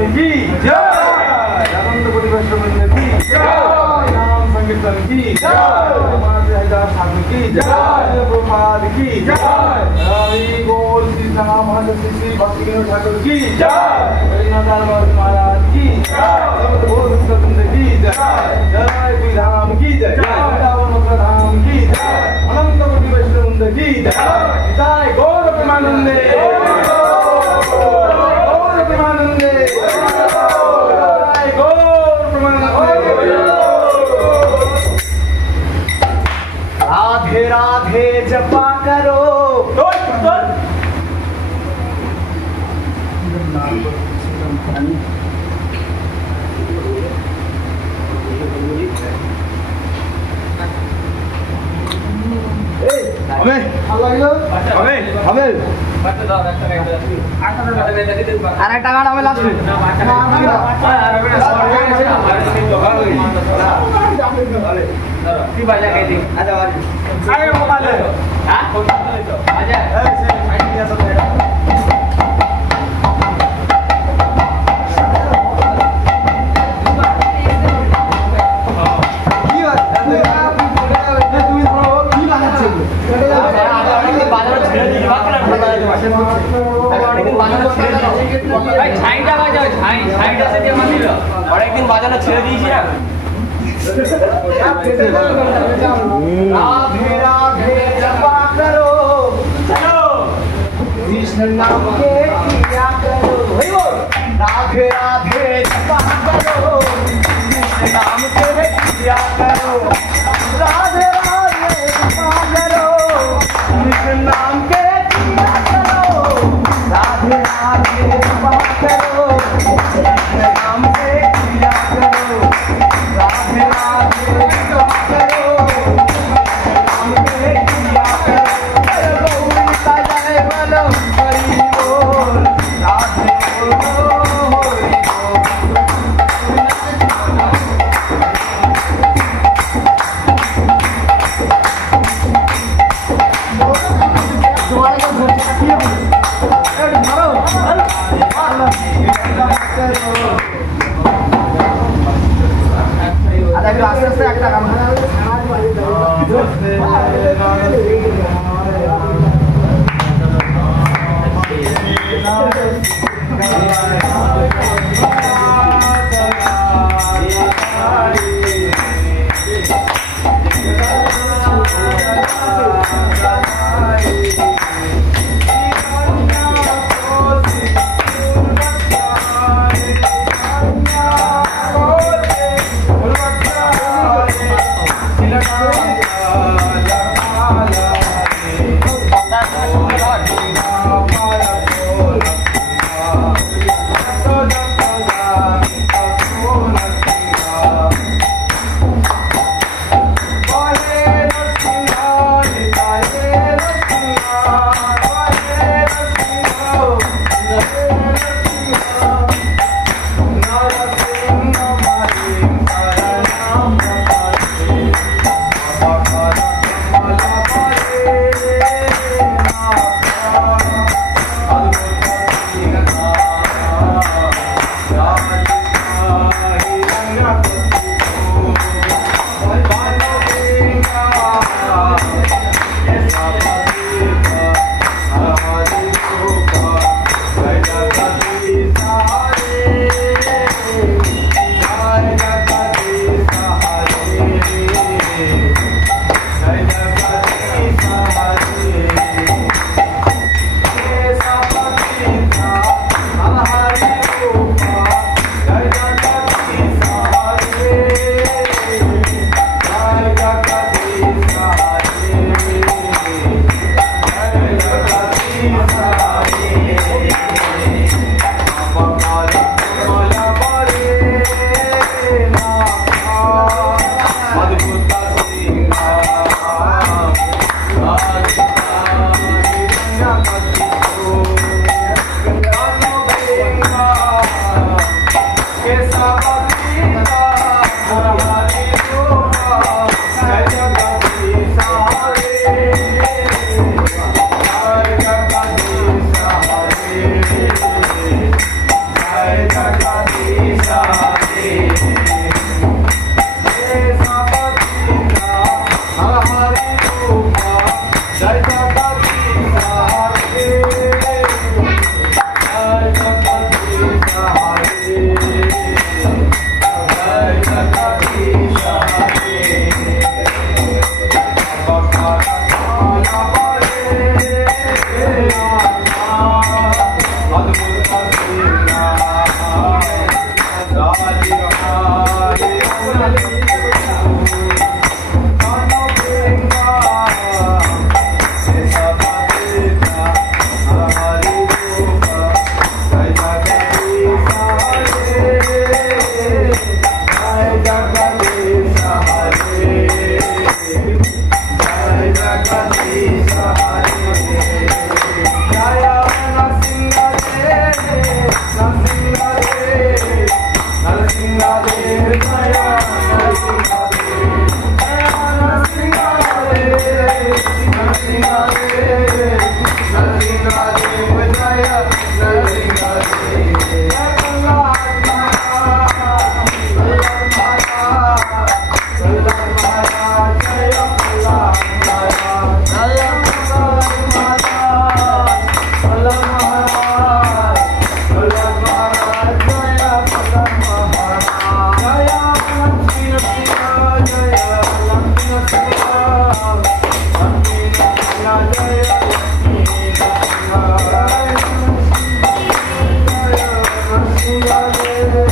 स्वामी की जय, अनंतकोटि वैष्णववृंद की जय, नाम संकीर्तन की जय, माता हजार साधु की जय, प्रभुपाद की जय, हरि बोल श्री रामहंस श्री भक्ति विनोद ठाकुर की जय, नाथ महाराज की जय, बोल वृंद की जय, जय श्री राम की जय, वृंदावन धाम की जय, अनंतकोटि वैष्णववृंद की जय, जय गौर प्रेमानंदे, गौर प्रेमानंदे, गौर प्रेमानंदे। राधे राधे जपा करो। আর একটা গান হবে লাস্টে। কি বাজা কে দিই আচ্ছা আরে মোবাইল হ্যাঁ আচ্ছা ছাইটা বাজাও ছাইটা সেটা মানিল অনেকদিন বাজানো ছেড়ে দিয়েছি না। राधे राधे जपा करो, कृष्ण नाम के किया करो, राधे राधे जपा करो, कृष्ण नाम के किया करो, राधे राधे जपा करो, कृष्ण नाम के किया करो, राधे राधे जपा करो, कृष्ण नाम के किया करो, राधे राधे जपा करो, नाम के किया करो, गौरीता जय बोलो हरि बोल, राधे बोलो हरि আস্তে আস্তে একটা কাম Thank you. Prabhupada